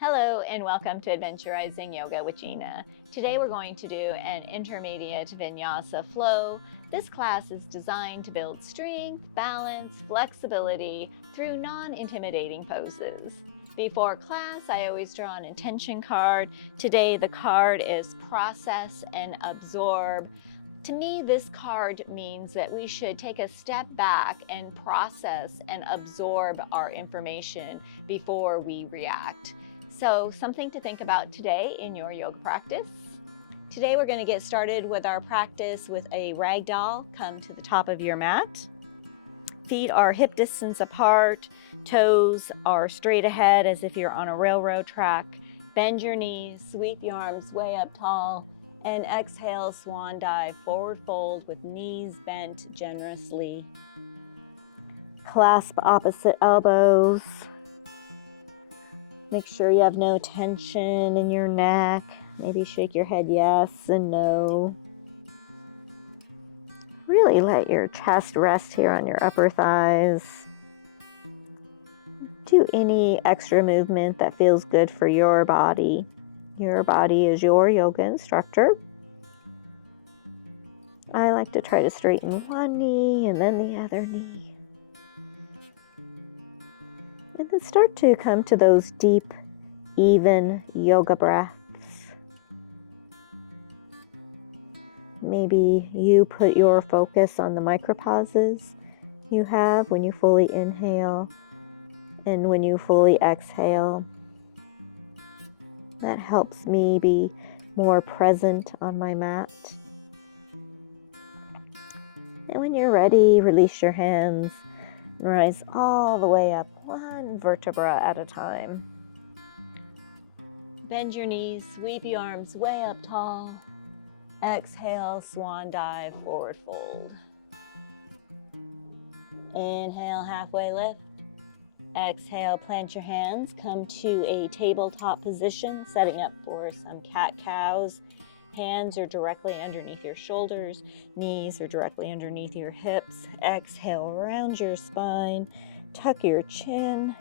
Hello and welcome to Adventurizing Yoga with Gina. Today we're going to do an intermediate Vinyasa flow. This class is designed to build strength, balance, flexibility through non-intimidating poses. Before class, I always draw an intention card. Today the card is process and absorb. To me, this card means that we should take a step back and process and absorb our information before we react. So something to think about today in your yoga practice. Today we're going to get started with our practice with a ragdoll. Come to the top of your mat. Feet are hip distance apart. Toes are straight ahead as if you're on a railroad track. Bend your knees, sweep your arms way up tall, and exhale, swan dive, forward fold with knees bent generously. Clasp opposite elbows. Make sure you have no tension in your neck. Maybe shake your head yes and no. Really let your chest rest here on your upper thighs. Do any extra movement that feels good for your body. Your body is your yoga instructor. I like to try to straighten one knee and then the other knee. And then start to come to those deep, even yoga breaths. Maybe you put your focus on the micropauses you have when you fully inhale and when you fully exhale. That helps me be more present on my mat. And when you're ready, release your hands and rise all the way up, one vertebra at a time. Bend your knees, sweep your arms way up tall. Exhale, swan dive, forward fold. Inhale, halfway lift. Exhale, plant your hands, come to a tabletop position, setting up for some cat-cows. Hands are directly underneath your shoulders, knees are directly underneath your hips. Exhale, round your spine, tuck your chin,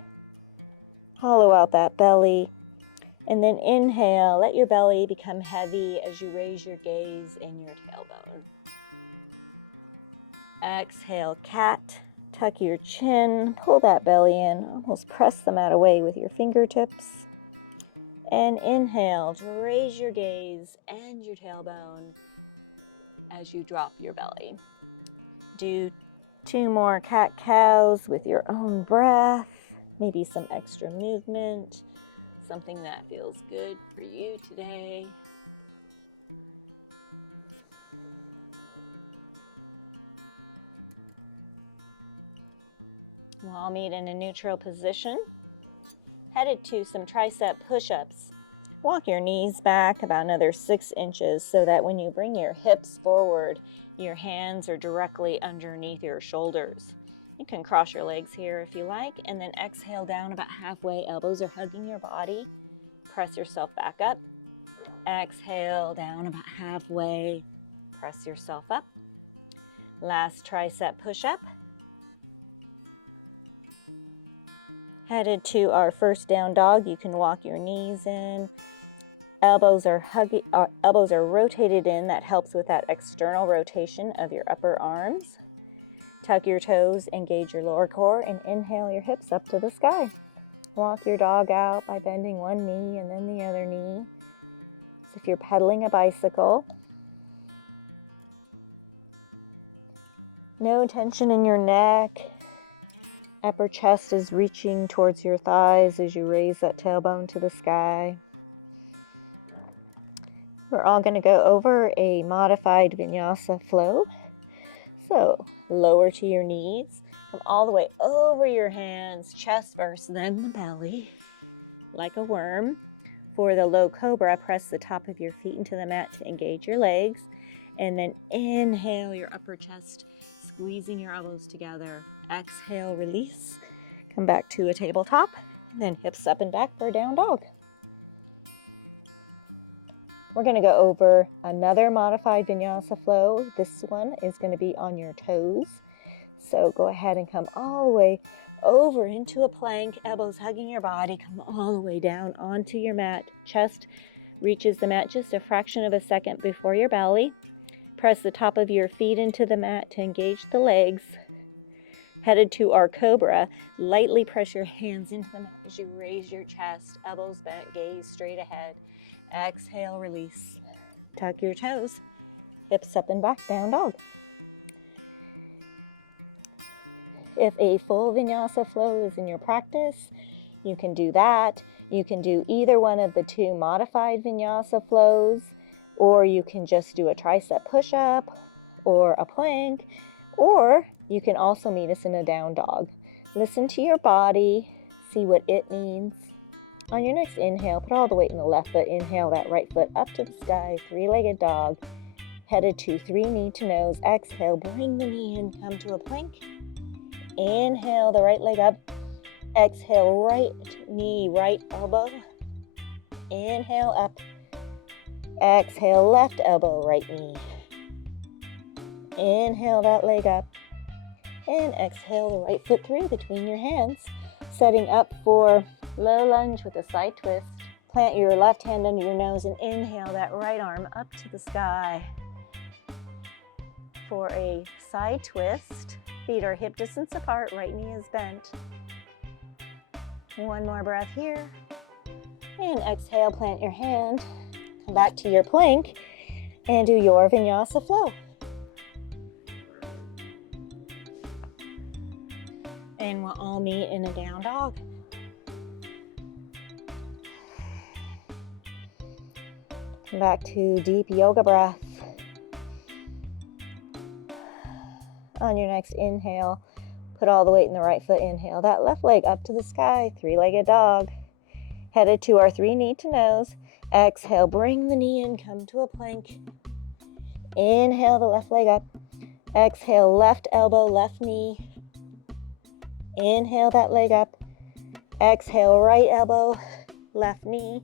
hollow out that belly. And then inhale, let your belly become heavy as you raise your gaze and your tailbone. Exhale, cat. Tuck your chin, pull that belly in, almost press the mat away with your fingertips. And inhale to raise your gaze and your tailbone as you drop your belly. Do 2 more cat-cows with your own breath, maybe some extra movement, something that feels good for you today. We'll all meet in a neutral position. Headed to some tricep push-ups. Walk your knees back about another 6 inches so that when you bring your hips forward, your hands are directly underneath your shoulders. You can cross your legs here if you like, and then exhale down about halfway. Elbows are hugging your body. Press yourself back up. Exhale down about halfway. Press yourself up. Last tricep push-up. Headed to our first down dog. You can walk your knees in. Elbows are rotated in. That helps with that external rotation of your upper arms. Tuck your toes, engage your lower core, and inhale your hips up to the sky. Walk your dog out by bending one knee and then the other knee, as if you're pedaling a bicycle. No tension in your neck. Upper chest is reaching towards your thighs as you raise that tailbone to the sky. We're all going to go over a modified Vinyasa flow. So lower to your knees, come all the way over your hands, chest first, then the belly, like a worm. For the low cobra, press the top of your feet into the mat to engage your legs, and then inhale your upper chest, squeezing your elbows together. Exhale, release, come back to a tabletop, and then hips up and back for a down dog. We're going to go over another modified Vinyasa flow. This one is going to be on your toes. So go ahead and come all the way over into a plank, elbows hugging your body. Come all the way down onto your mat. Chest reaches the mat just a fraction of a second before your belly. Press the top of your feet into the mat to engage the legs. Headed to our cobra, lightly press your hands into the mat as you raise your chest, elbows bent, gaze straight ahead. Exhale, release. Tuck your toes, hips up and back, down dog. If a full vinyasa flow is in your practice, you can do that. You can do either one of the two modified vinyasa flows, or you can just do a tricep push-up or a plank, or you can also meet us in a down dog. Listen to your body, see what it needs. On your next inhale, put all the weight in the left foot. Inhale that right foot up to the sky, three-legged dog. Headed to three knee to nose. Exhale, bring the knee in, come to a plank. Inhale the right leg up. Exhale, right knee, right elbow. Inhale up. Exhale, left elbow, right knee. Inhale that leg up. And exhale the right foot through between your hands. Setting up for low lunge with a side twist. Plant your left hand under your nose and inhale that right arm up to the sky. For a side twist, feet are hip distance apart, right knee is bent. One more breath here. And exhale, plant your hand. Come back to your plank and do your vinyasa flow. And we'll all meet in a down dog. Come back to deep yoga breath. On your next inhale, put all the weight in the right foot. Inhale that left leg up to the sky, three-legged dog. Headed to our three knee to nose. Exhale, bring the knee in, come to a plank. Inhale the left leg up. Exhale, left elbow, left knee. Inhale that leg up. Exhale, right elbow, left knee.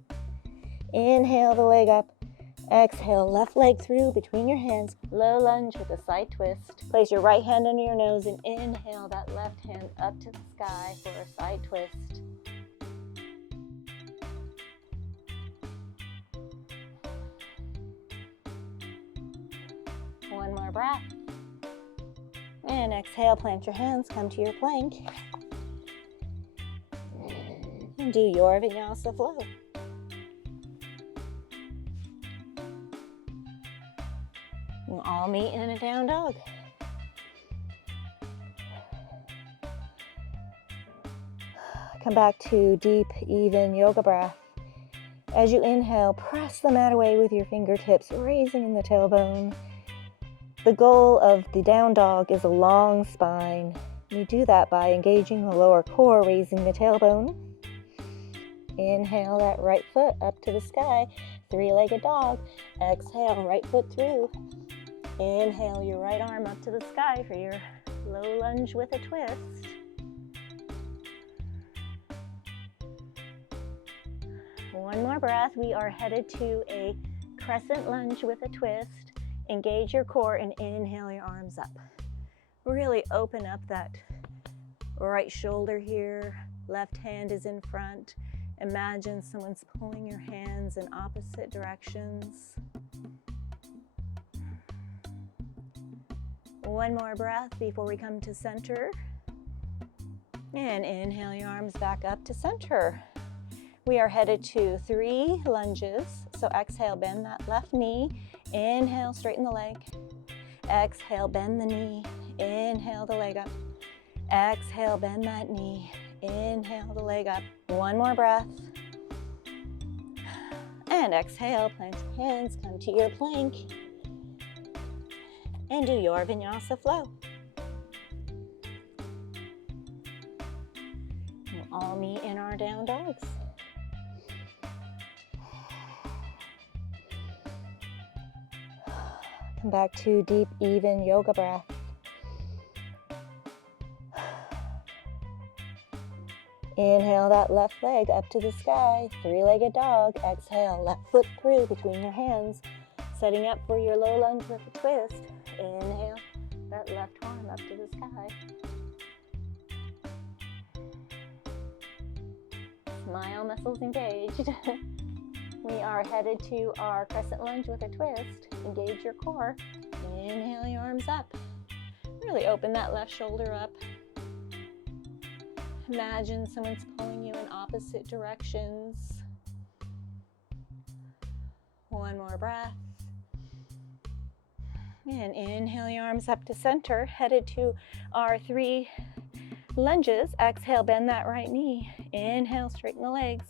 Inhale the leg up. Exhale, left leg through between your hands. Low lunge with a side twist. Place your right hand under your nose and inhale that left hand up to the sky for a side twist. One more breath. And exhale, plant your hands, come to your plank. And do your vinyasa flow. We'll all meet in a down dog. Come back to deep, even yoga breath. As you inhale, press the mat away with your fingertips, raising in the tailbone. The goal of the down dog is a long spine. You do that by engaging the lower core, raising the tailbone. Inhale that right foot up to the sky, three-legged dog. Exhale, right foot through. Inhale your right arm up to the sky for your low lunge with a twist. One more breath. We are headed to a crescent lunge with a twist. Engage your core and inhale your arms up. Really open up that right shoulder here. Left hand is in front. Imagine someone's pulling your hands in opposite directions. One more breath before we come to center. And inhale your arms back up to center. We are headed to three lunges. So exhale, bend that left knee. Inhale, straighten the leg. Exhale, bend the knee. Inhale the leg up. Exhale, bend that knee. Inhale the leg up. One more breath. And exhale, plant your hands, come to your plank. And do your vinyasa flow. We'll all meet in our down dogs. Come back to deep, even yoga breath. Inhale that left leg up to the sky, three-legged dog. Exhale, left foot through between your hands. Setting up for your low lunge with a twist. Inhale that left arm up to the sky. Smile muscles engaged. We are headed to our crescent lunge with a twist. Engage your core. Inhale your arms up. Really open that left shoulder up. Imagine someone's pulling you in opposite directions. One more breath. And inhale your arms up to center. Headed to our 3 lunges. Exhale, bend that right knee. Inhale, straighten the legs.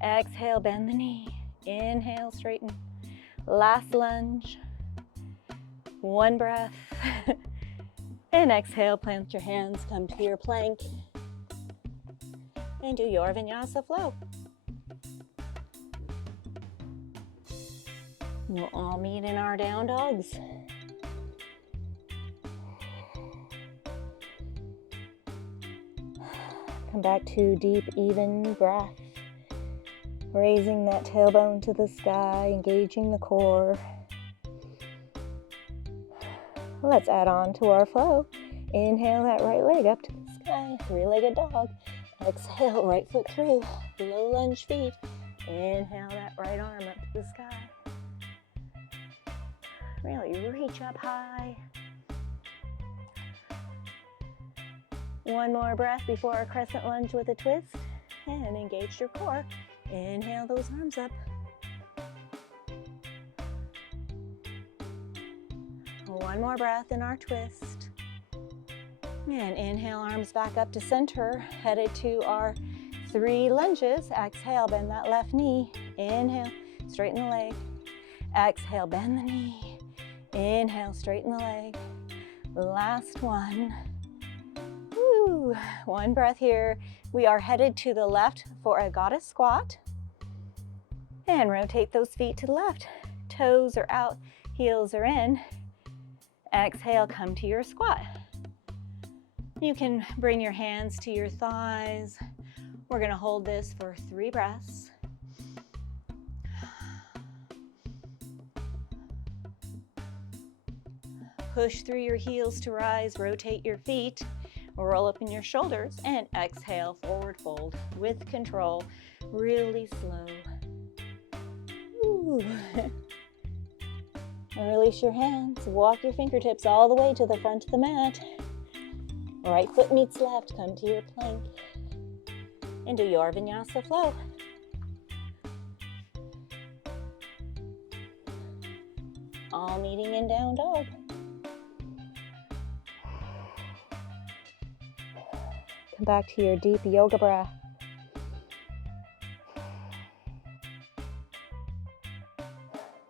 Exhale, bend the knee. Inhale, straighten. Last lunge. One breath. And exhale, plant your hands, come to your plank. And do your Vinyasa flow. We'll all meet in our down dogs. Come back to deep, even breath. Raising that tailbone to the sky, engaging the core. Let's add on to our flow. Inhale that right leg up to the sky, 3-legged dog. Exhale, right foot through, low lunge feet. Inhale that right arm up to the sky. Really reach up high. One more breath before our crescent lunge with a twist. And engage your core. Inhale those arms up. One more breath in our twist. And inhale, arms back up to center. Headed to our 3 lunges. Exhale, bend that left knee. Inhale, straighten the leg. Exhale, bend the knee. Inhale, straighten the leg. Last one. Woo. One breath here. We are headed to the left for a goddess squat. And rotate those feet to the left. Toes are out, heels are in. Exhale, come to your squat. You can bring your hands to your thighs. We're going to hold this for 3 breaths. Push through your heels to rise, rotate your feet, roll up in your shoulders, and exhale, forward fold with control, really slow. Ooh. And release your hands, walk your fingertips all the way to the front of the mat. Right foot meets left, come to your plank, and do your Vinyasa flow. All meeting in down dog. Come back to your deep yoga breath.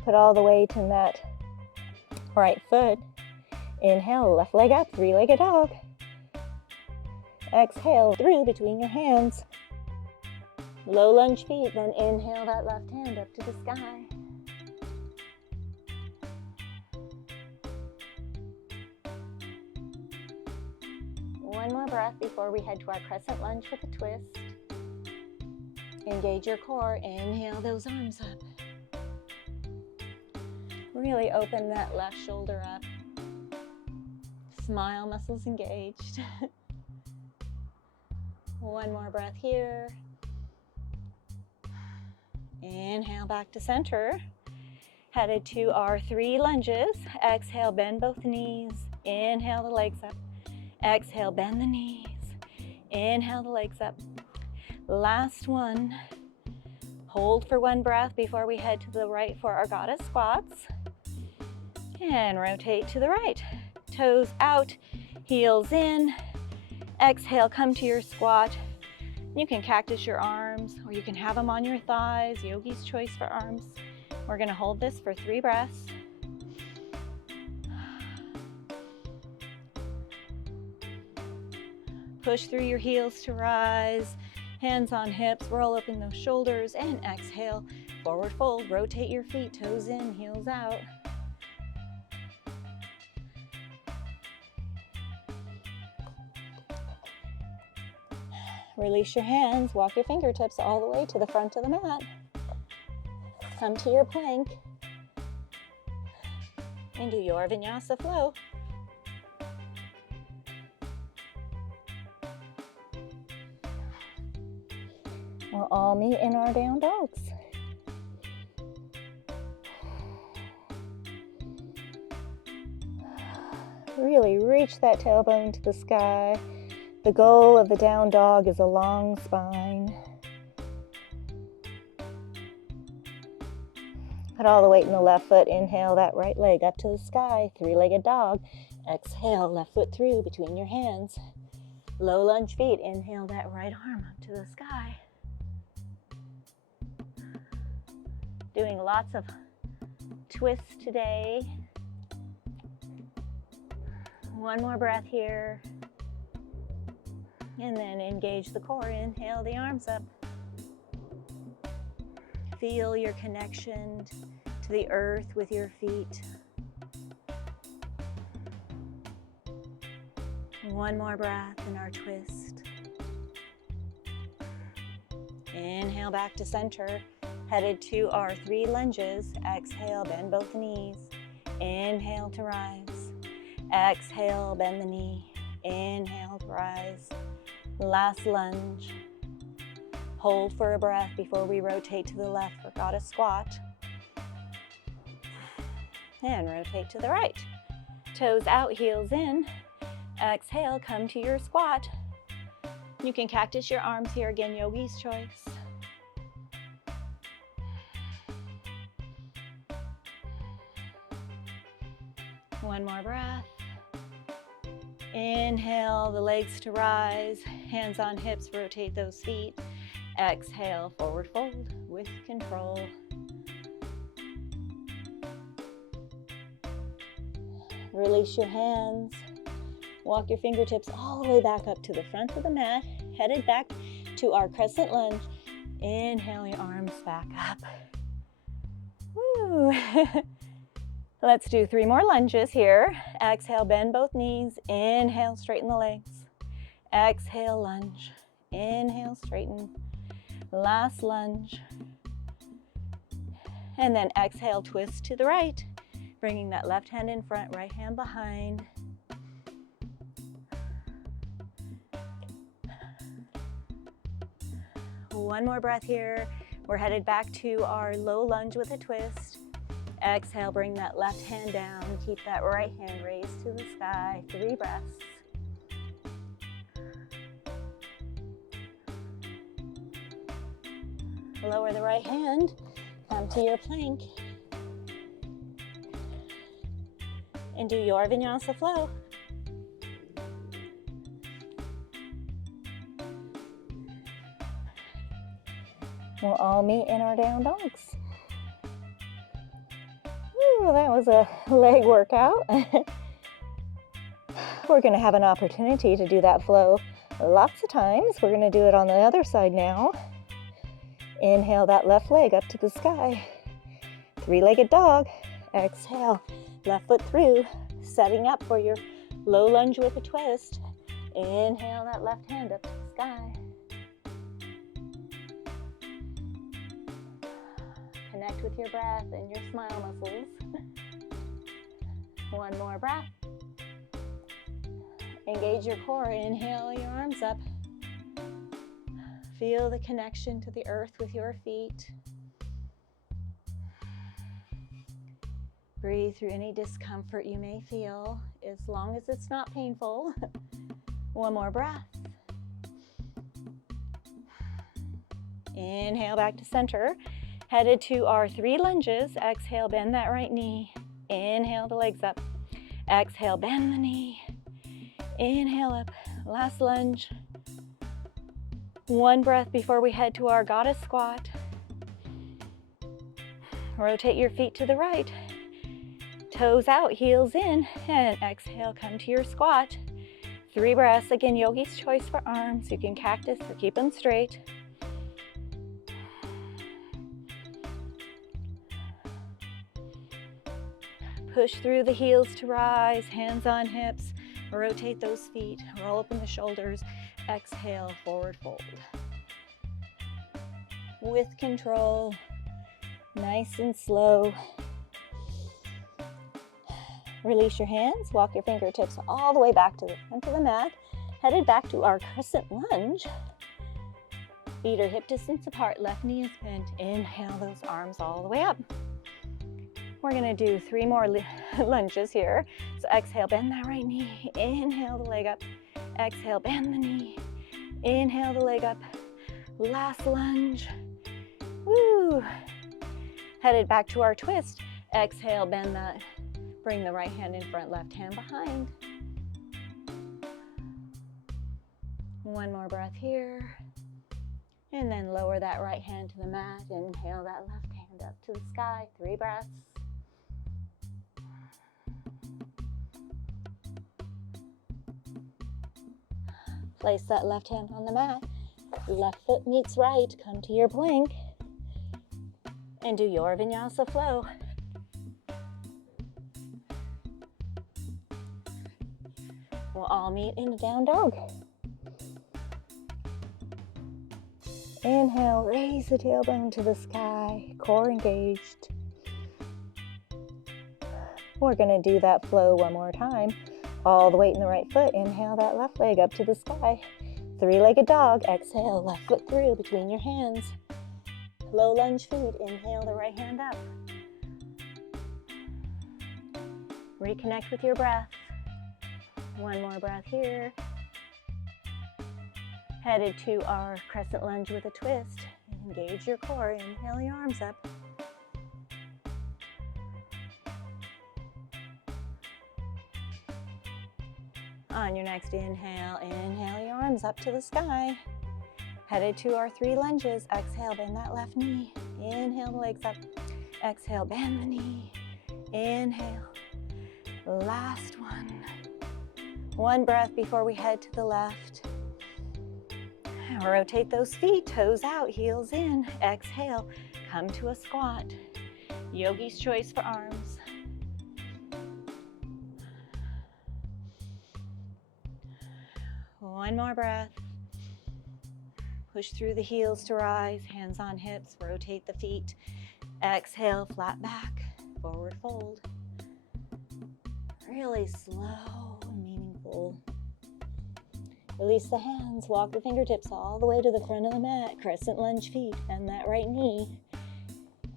Put all the weight in that right foot. Inhale, left leg up, 3-legged dog. Exhale through between your hands. Low lunge feet, then inhale that left hand up to the sky. One more breath before we head to our crescent lunge with a twist. Engage your core, inhale those arms up. Really open that left shoulder up. Smile muscles engaged. One more breath here. Inhale back to center. Headed to our 3 lunges. Exhale, bend both knees. Inhale the legs up. Exhale, bend the knees. Inhale the legs up. Last one. Hold for 1 breath before we head to the right for our goddess squats. And rotate to the right. Toes out, heels in. Exhale, come to your squat. You can cactus your arms, or you can have them on your thighs. Yogi's choice for arms. We're going to hold this for 3 breaths. Push through your heels to rise. Hands on hips, roll up in those shoulders, and exhale, forward fold. Rotate your feet, toes in, heels out. Release your hands, walk your fingertips all the way to the front of the mat. Come to your plank and do your Vinyasa flow. We'll We'll all meet in our down dogs. Really reach that tailbone to the sky. The goal of the down dog is a long spine. Put all the weight in the left foot. Inhale that right leg up to the sky. Three-legged dog. Exhale, left foot through between your hands. Low lunge feet. Inhale that right arm up to the sky. Doing lots of twists today. One more breath here. And then engage the core. Inhale the arms up. Feel your connection to the earth with your feet. One more breath in our twist. Inhale back to center. Headed to our 3 lunges. Exhale, bend both knees. Inhale to rise. Exhale, bend the knee. Inhale to rise. Last lunge. Hold for a breath before we rotate to the left for goddess squat. And rotate to the right. Toes out, heels in. Exhale, come to your squat. You can cactus your arms here, again, yogi's choice. One more breath. Inhale the legs to rise, hands on hips, rotate those feet. Exhale, forward fold with control. Release your hands. Walk your fingertips all the way back up to the front of the mat, headed back to our crescent lunge. Inhale your arms back up. Woo. Let's do 3 more lunges here. Exhale, bend both knees. Inhale, straighten the legs. Exhale, lunge. Inhale, straighten. Last lunge. And then exhale, twist to the right. Bringing that left hand in front, right hand behind. One more breath here. We're headed back to our low lunge with a twist. Exhale, bring that left hand down. Keep that right hand raised to the sky. 3 breaths. Lower the right hand. Come to your plank. And do your Vinyasa flow. We'll all meet in our down dogs. Ooh, that was a leg workout. We're going to have an opportunity to do that flow lots of times. We're going to do it on the other side now. Inhale that left leg up to the sky. 3-legged dog. Exhale, left foot through, setting up for your low lunge with a twist. Inhale that left hand up to the sky. Connect with your breath and your smile muscles. One more breath. Engage your core. Inhale your arms up. Feel the connection to the earth with your feet. Breathe through any discomfort you may feel, as long as it's not painful. One more breath. Inhale back to center. Headed to our 3 lunges. Exhale, bend that right knee. Inhale the legs up. Exhale, bend the knee. Inhale up. Last lunge. One breath before we head to our goddess squat. Rotate your feet to the right. Toes out, heels in, and exhale, come to your squat. 3 breaths. Again, yogi's choice for arms. You can cactus or keep them straight. Push through the heels to rise, hands on hips. Rotate those feet, roll up in the shoulders. Exhale, forward fold. With control, nice and slow. Release your hands, walk your fingertips all the way back to the front of the mat. Headed back to our crescent lunge. Feet are hip distance apart, left knee is bent. Inhale those arms all the way up. We're gonna do 3 more lunges here. So exhale, bend that right knee. Inhale the leg up. Exhale, bend the knee. Inhale the leg up. Last lunge. Woo! Headed back to our twist. Exhale, bend that. Bring the right hand in front, left hand behind. One more breath here. And then lower that right hand to the mat. Inhale that left hand up to the sky. 3 breaths. Place that left hand on the mat. Left foot meets right. Come to your plank. And do your Vinyasa flow. We'll all meet in a down dog. Inhale, raise the tailbone to the sky, core engaged. We're gonna do that flow one more time. All the weight in the right foot. Inhale that left leg up to the sky. 3-legged dog. Exhale, left foot through between your hands. Low lunge feet. Inhale the right hand up. Reconnect with your breath. One more breath here. Headed to our crescent lunge with a twist. Engage your core. Inhale your arms up. On your next inhale, inhale your arms up to the sky. Headed to our 3 lunges. Exhale, bend that left knee. Inhale the legs up. Exhale, bend the knee. Inhale. Last one. One breath before we head to the left. Rotate those feet, toes out, heels in. Exhale, come to a squat. Yogi's choice for arms. One more breath. Push through the heels to rise, hands on hips, rotate the feet. Exhale, flat back, forward fold. Really slow and meaningful. Release the hands, walk the fingertips all the way to the front of the mat. Crescent lunge feet, bend that right knee.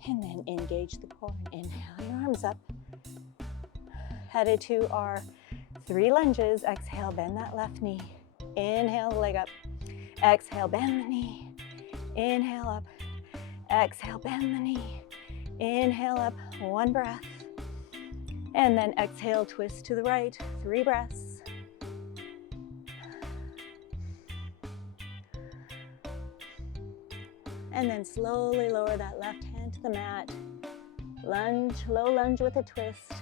And then engage the core. Inhale your arms up. Headed to our 3 lunges. Exhale, bend that left knee. Inhale the leg up. Exhale, bend the knee. Inhale up. Exhale, bend the knee. Inhale up. One breath. And then exhale, twist to the right. 3 breaths. And then slowly lower that left hand to the mat. Lunge, low lunge with a twist.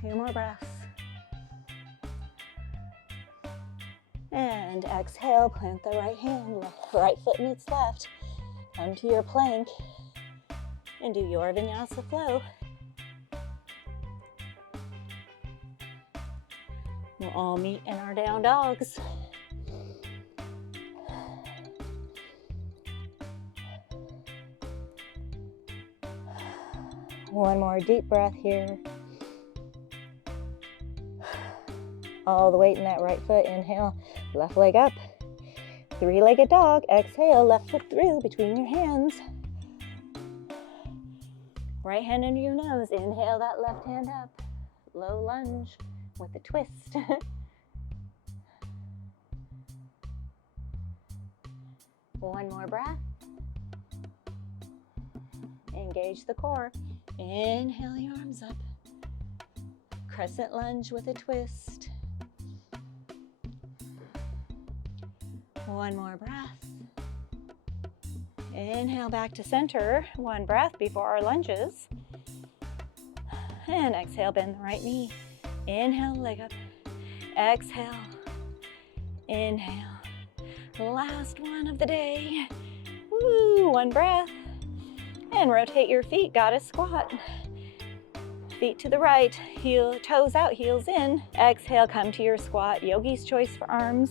2 more breaths. And exhale, plant the right hand, right foot meets left. Come to your plank and do your Vinyasa flow. We'll all meet in our down dogs. One more deep breath here. All the weight in that right foot. Inhale, left leg up. 3-legged dog. Exhale, left foot through between your hands. Right hand under your nose. Inhale that left hand up. Low lunge with a twist. One more breath. Engage the core. Inhale your arms up. Crescent lunge with a twist. One more breath. Inhale back to center. One breath before our lunges. And exhale, bend the right knee. Inhale, leg up. Exhale. Inhale. Last one of the day. Woo, one breath. And rotate your feet, goddess squat. Feet to the right, heel, toes out, heels in. Exhale, come to your squat. Yogi's choice for arms.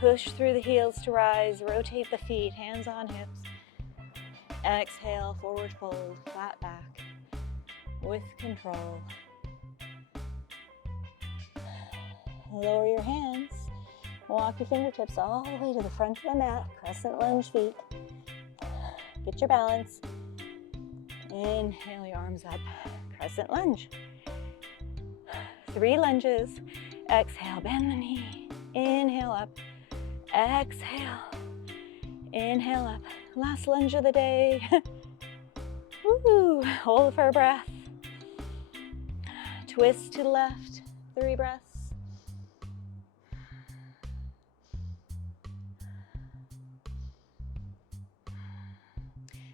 Push through the heels to rise, rotate the feet, hands on hips. Exhale, forward fold, flat back with control. Lower your hands. Walk your fingertips all the way to the front of the mat. Crescent lunge feet. Get your balance. Inhale your arms up. Crescent lunge. 3 lunges. Exhale, bend the knee. Inhale up. Exhale. Inhale up. Last lunge of the day. Woo. Hold for a breath. Twist to the left. 3 breaths.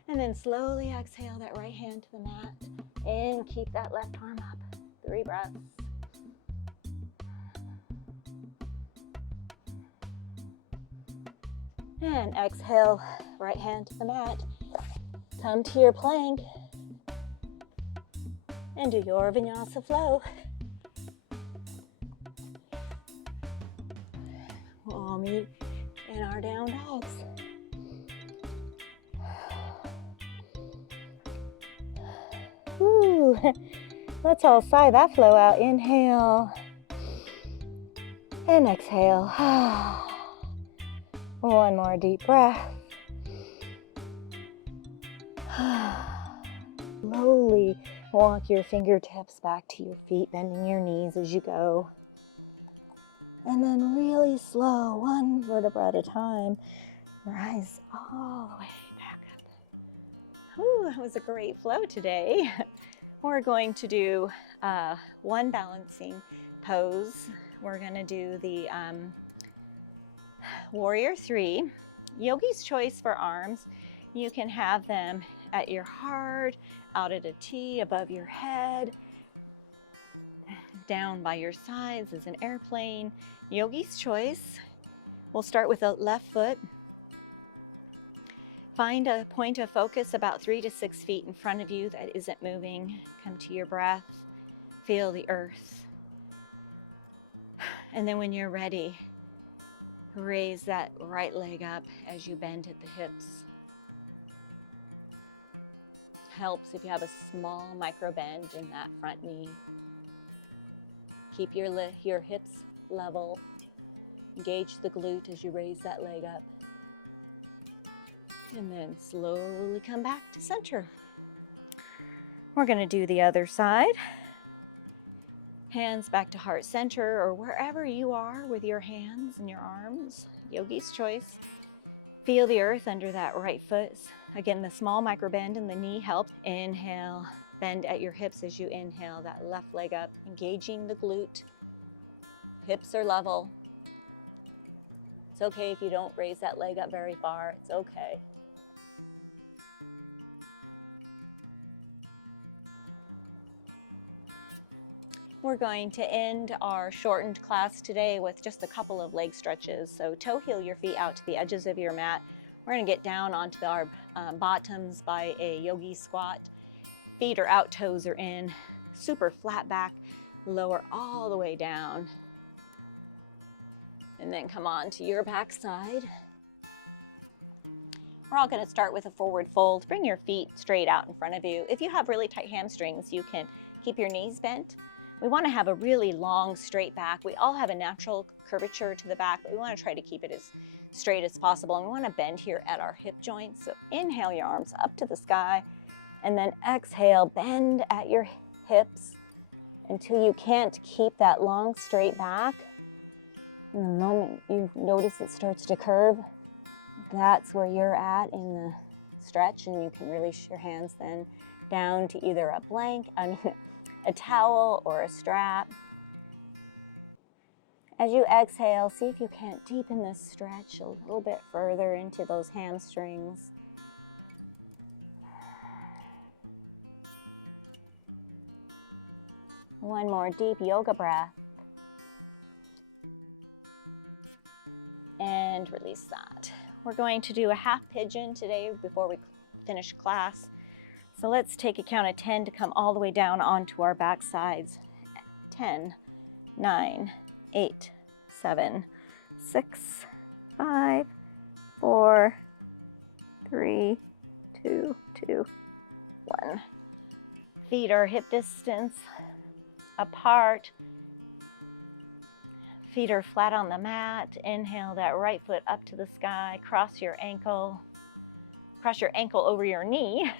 And then slowly exhale that right hand to the mat and keep that left arm up. 3 breaths. And exhale, right hand to the mat. Come to your plank and do your Vinyasa flow. We'll all meet in our down dogs. Woo. Let's all sigh that flow out. Inhale and exhale. One more deep breath. Slowly walk your fingertips back to your feet, bending your knees as you go. And then really slow, 1 vertebra at a time, rise all the way back up. Ooh, that was a great flow today. We're going to do 1 balancing pose. We're going to do the Warrior 3. Yogi's choice for arms. You can have them at your heart, out at a T, above your head, down by your sides as an airplane. Yogi's choice. We'll start with the left foot. Find a point of focus about 3 to 6 feet in front of you that isn't moving. Come to your breath. Feel the earth. And then when you're ready, raise that right leg up as you bend at the hips. Helps if you have a small micro bend in that front knee. Keep your hips level. Engage the glute as you raise that leg up. And then slowly come back to center. We're going to do the other side. Hands back to heart center or wherever you are with your hands and your arms. Yogi's choice. Feel the earth under that right foot. Again, the small micro bend in the knee help. Inhale, bend at your hips as you inhale that left leg up, engaging the glute. Hips are level. It's okay if you don't raise that leg up very far. It's okay. We're going to end our shortened class today with just a couple of leg stretches. So toe heel your feet out to the edges of your mat. We're going to get down onto our bottoms by a yogi squat. Feet are out, toes are in. Super flat back, lower all the way down. And then come on to your back side. We're all going to start with a forward fold. Bring your feet straight out in front of you. If you have really tight hamstrings, you can keep your knees bent. We want to have a really long, straight back. We all have a natural curvature to the back, but we want to try to keep it as straight as possible. And we want to bend here at our hip joints. So inhale your arms up to the sky, and then exhale, bend at your hips until you can't keep that long, straight back. And the moment you notice it starts to curve, that's where you're at in the stretch, and you can release your hands then down to either a blank, a towel, or a strap. As you exhale, see if you can't deepen this stretch a little bit further into those hamstrings. One more deep yoga breath. And release that. We're going to do a half pigeon today before we finish class. So let's take a count of 10 to come all the way down onto our back sides. 10, 9, 8, 7, 6, 5, 4, 3, 2, 1. Feet are hip distance apart. Feet are flat on the mat. Inhale that right foot up to the sky. Cross your ankle over your knee.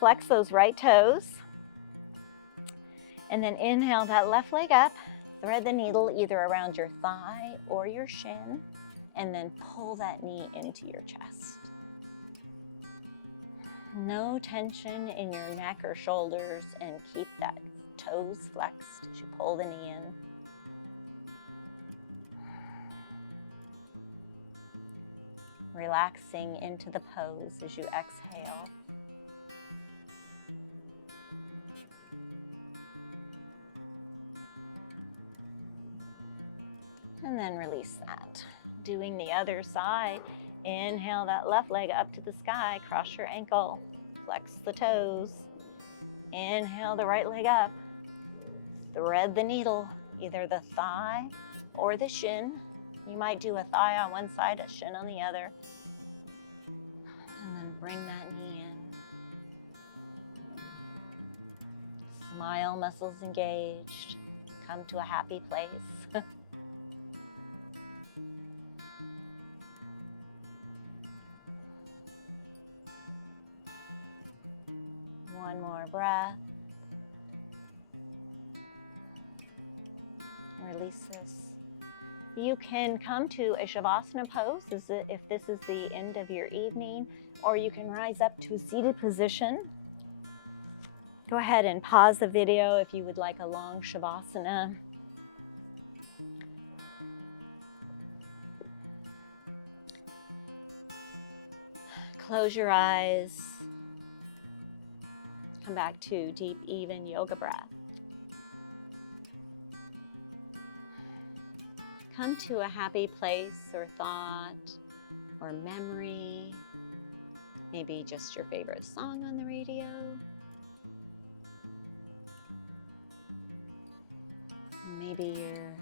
Flex those right toes. And then inhale that left leg up. Thread the needle either around your thigh or your shin. And then pull that knee into your chest. No tension in your neck or shoulders, and keep that toes flexed as you pull the knee in. Relaxing into the pose as you exhale. And then release that. Doing the other side. Inhale that left leg up to the sky. Cross your ankle. Flex the toes. Inhale the right leg up. Thread the needle, either the thigh or the shin. You might do a thigh on one side, a shin on the other. And then bring that knee in. Smile, muscles engaged. Come to a happy place. One more breath. Release this. You can come to a Savasana pose if this is the end of your evening, or you can rise up to a seated position. Go ahead and pause the video if you would like a long Savasana. Close your eyes. Come back to deep, even yoga breath. Come to a happy place or thought or memory. Maybe just your favorite song on the radio. Maybe you're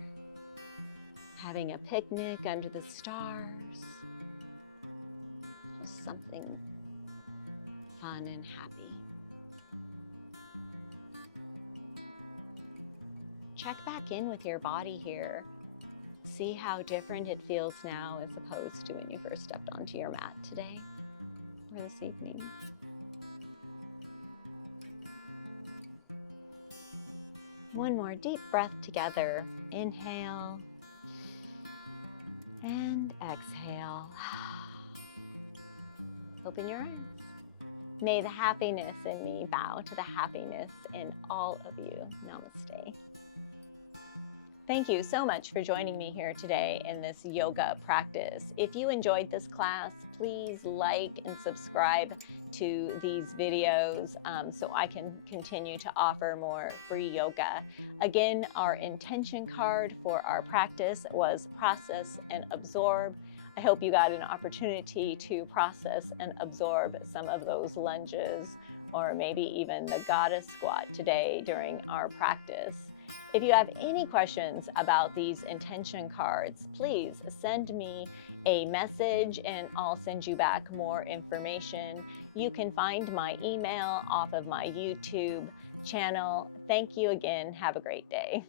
having a picnic under the stars. Just something fun and happy. Check back in with your body here. See how different it feels now as opposed to when you first stepped onto your mat today or this evening. One more deep breath together. Inhale and exhale. Open your eyes. May the happiness in me bow to the happiness in all of you. Namaste. Thank you so much for joining me here today in this yoga practice. If you enjoyed this class, please like and subscribe to these videos so I can continue to offer more free yoga. Again, our intention card for our practice was process and absorb. I hope you got an opportunity to process and absorb some of those lunges or maybe even the goddess squat today during our practice. If you have any questions about these intention cards, please send me a message and I'll send you back more information. You can find my email off of my YouTube channel. Thank you again. Have a great day.